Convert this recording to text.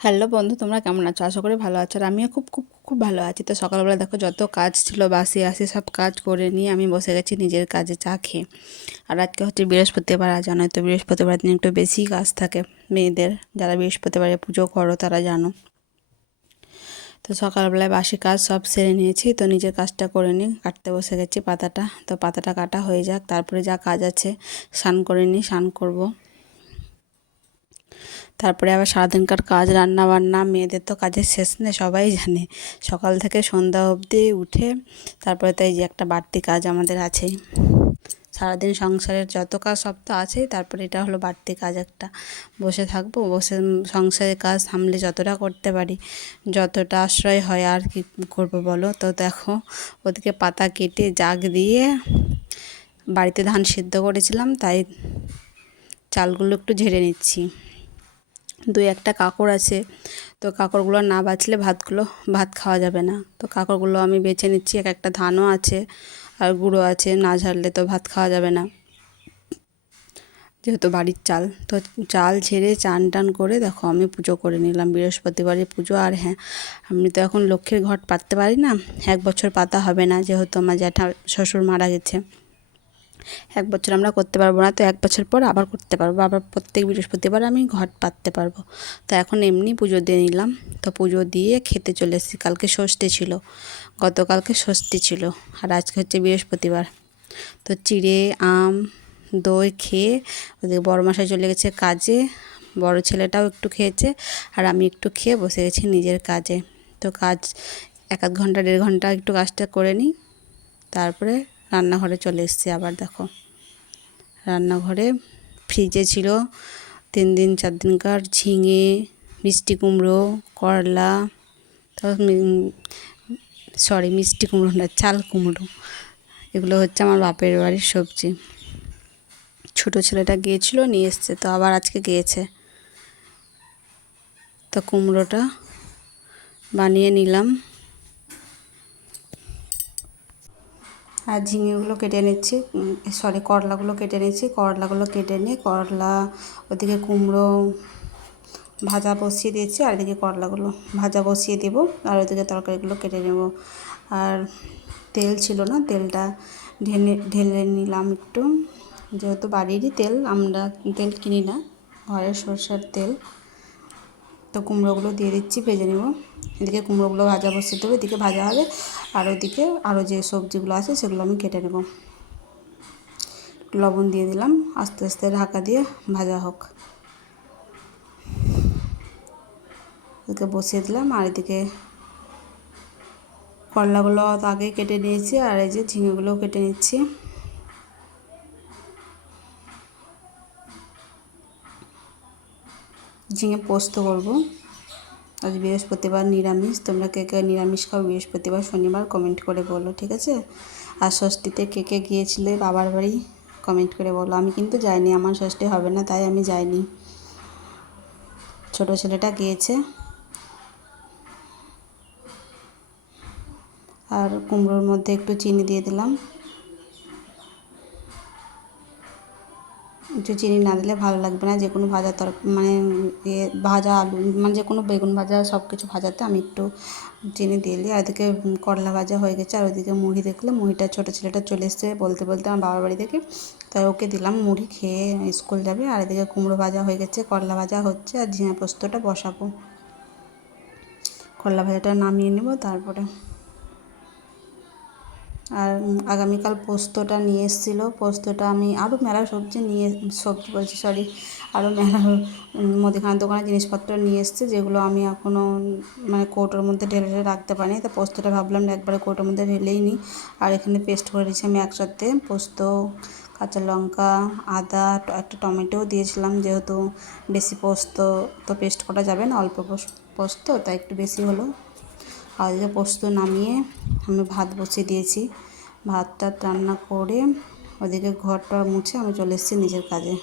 Hello বন্ধু, তোমরা কেমন আছো? আশা করি ভালো আছো। আর আমিও খুব খুব খুব ভালো আছি। তো সকালবেলা দেখো যত কাজ ছিল বাসি আসি সব কাজ করে নিয়ে আমি বসে গেছি নিজের কাজে চা খেয়ে। আর আজকে হচ্ছে বৃহস্পতিবার, আর জানোই তো বৃহস্পতিবার দিন একটু বেশি কাজ থাকে মেয়েদের। যারা বৃহস্পতিবারে পুজো করো তারা জানো। তো সকালবেলায় বাসি কাজ সব সেরে নিয়েছি, তো নিজের কাজটা করে নিই, কাটতে বসে গেছি পাতাটা। তো পাতাটা কাটা হয়ে যাক, তারপরে যা কাজ আছে স্নান করে নিই, স্নান করবো। তারপরে আবার সারাদিনকার কাজ, রান্না বান্না, মেয়েদের তো কাজের শেষ নেই, সবাই জানে। সকাল থেকে সন্ধ্যা অবধি উঠে তারপরে তো এই যে একটা বাড়তি কাজ আমাদের আছেই। সারাদিন সংসারের যত কাজ সব তো আছেই, তারপরে এটা হলো বাড়তি কাজ একটা। বসে থাকবো, বসে সংসারের কাজ সামলে যতটা করতে পারি, যতটা আশ্রয় হয় আর কি করবো বলো। তো দেখো ওদিকে পাতা কেটে জাগ দিয়ে বাড়িতে ধান সিদ্ধ করেছিলাম, তাই চালগুলো একটু ঝেড়ে নিচ্ছি। দুই একটা কাঁকড় আছে, তো কাঁকড়গুলো না বাছলে ভাত খাওয়া যাবে না। তো কাঁকড়গুলো আমি বেছে নিচ্ছি। এক একটা ধানও আছে আর গুঁড়ো আছে, না ঝাড়লে তো ভাত খাওয়া যাবে না, যেহেতু বাড়ির চাল। তো চাল ঝেড়ে চান টান করে দেখো আমি পুজো করে নিলাম, বৃহস্পতিবারে পুজো। আর হ্যাঁ, আমি তো এখন লক্ষ্মীর ঘট পাততে পারি না, 1 বছর পাতা হবে না, যেহেতু আমার জ্যাঠা শ্বশুর মারা গেছে। 1 বছর আমরা করতে পারবো না, তো 1 বছর পর আবার করতে পারবো, আবার প্রত্যেক বৃহস্পতিবার আমি ঘট পাততে পারবো। তো এখন এমনি পুজো দিয়ে নিলাম। তো পুজো দিয়ে খেতে চলে এসেছি। কালকে ষষ্ঠী ছিল, গতকালকে ষষ্ঠী ছিল, আর আজকে হচ্ছে বৃহস্পতিবার। তো চিড়ে আম দই খেয়ে ওদিকে বড় মশাই চলে গেছে কাজে, বড় ছেলেটাও একটু খেয়েছে, আর আমি একটু খেয়ে বসে গেছি নিজের কাজে। তো কাজ 1-1 ঘন্টা 1.5 ঘন্টা একটু কাজটা করে নিই, তারপরে রান্নাঘরে চলে এসেছি। আবার দেখো রান্নাঘরে ফ্রিজে ছিল 3 দিন 4 দিনকার ঝিঙে, মিষ্টি কুমড়ো, করলা, তো মিষ্টি কুমড়ো না, চাল কুমড়ো। এগুলো হচ্ছে আমার বাপের বাড়ির সবজি। ছোটো ছেলেটা গিয়েছিল নিয়ে এসছে, তো আবার আজকে গিয়েছে। তো কুমড়োটা বানিয়ে নিলাম। আর ঝিঙেগুলো কেটে নিচ্ছি, করলাগুলো কেটে নিচ্ছি। করলাগুলো কেটে নিয়ে করলা, ওদিকে কুমড়ো ভাজা বসিয়ে দিয়েছি, আর এদিকে করলাগুলো ভাজা বসিয়ে দেব, আর ওদিকে তরকারিগুলো কেটে নেব। আর তেল ছিল না, তেলটা ঢেলে নিলাম একটু, যেহেতু বাড়িরই তেল, আমরা তেল কিনি না, ঘরের সরষের তেল। তো কুমড়োগুলো দিয়ে দিচ্ছি, ভেজে নেব। এদিকে কুমড়োগুলো ভাজা বসিয়ে দেবো, এদিকে ভাজা হবে, আর ওদিকে আরও যে সবজিগুলো আছে সেগুলো আমি কেটে নেব। লবণ দিয়ে দিলাম, আস্তে আস্তে ঢাকা দিয়ে ভাজা হোক। এদিকে বসিয়ে দিলাম, আর এদিকে করলাগুলো আগে কেটে নিয়েছি, আর এই যে ঝিঙেগুলোও কেটে নিচ্ছি। ঝিঙে পোস্ত করবো। আজ বৃহস্পতিবার, নিরামিষ। তোমরা কে কে নিরামিষ খাও বৃহস্পতিবার শনিবার কমেন্ট করে বলো, ঠিক আছে? আর ষষ্ঠীতে কে কে গিয়েছিলে বাবার বাড়ি কমেন্ট করে বলো। আমি কিন্তু যাইনি, আমার ষষ্ঠী হবে না, তাই আমি যাইনি। ছোটো ছেলেটা গিয়েছে। আর কুমড়োর মধ্যে একটু চিনি দিয়ে দিলাম, একটু চিনি না দিলে ভালো লাগবে না। যে কোনো ভাজা মানে ভাজা আলু, মানে যে কোনো বেগুন ভাজা সব কিছু ভাজাতে আমি একটু চিনি দিয়ে দিই। আর এদিকে করলা ভাজা হয়ে গেছে, আর ওইদিকে মুড়ি দেখলে, মুড়িটা ছোটো ছেলেটা চলে এসছে বলতে বলতে আমার বাবার বাড়ি থেকে, তাই ওকে দিলাম মুড়ি, খেয়ে স্কুল যাবে। আর এদিকে কুমড়ো ভাজা হয়ে গেছে, করলা ভাজা হচ্ছে, আর ঝিঙে পোস্তটা বসাবো। করলা ভাজাটা নামিয়ে নেব তারপরে। আর আগামীকাল পোস্তটা নিয়ে এসেছিলো, পোস্তটা আমি আরও মেলা সবজি বলছি সরি, আরও মেলা মুদিখানার দোকানে জিনিসপত্র নিয়ে এসছে, যেগুলো আমি এখনও মানে কৌটোর মধ্যে ঢেলে রাখতে পারিনি। তো পোস্তটা ভাবলাম একবারে কৌটোর মধ্যে ঢেলেই নিই। আর এখানে পেস্ট করে দিয়েছি আমি একসাথে, পোস্ত, কাঁচা লঙ্কা, আদা, একটা টমেটোও দিয়েছিলাম, যেহেতু বেশি পোস্ত তো পেস্ট করা যাবে না, অল্প পোস্ত, তাই একটু বেশি হলো। আর এদিকে পোস্ত নামিয়ে আমি ভাত বসিয়ে দিয়েছি। ভাতটা রান্না করে ওদিকে ঘরটা মুছে আমি চলে এসেছি নিজের কাজে।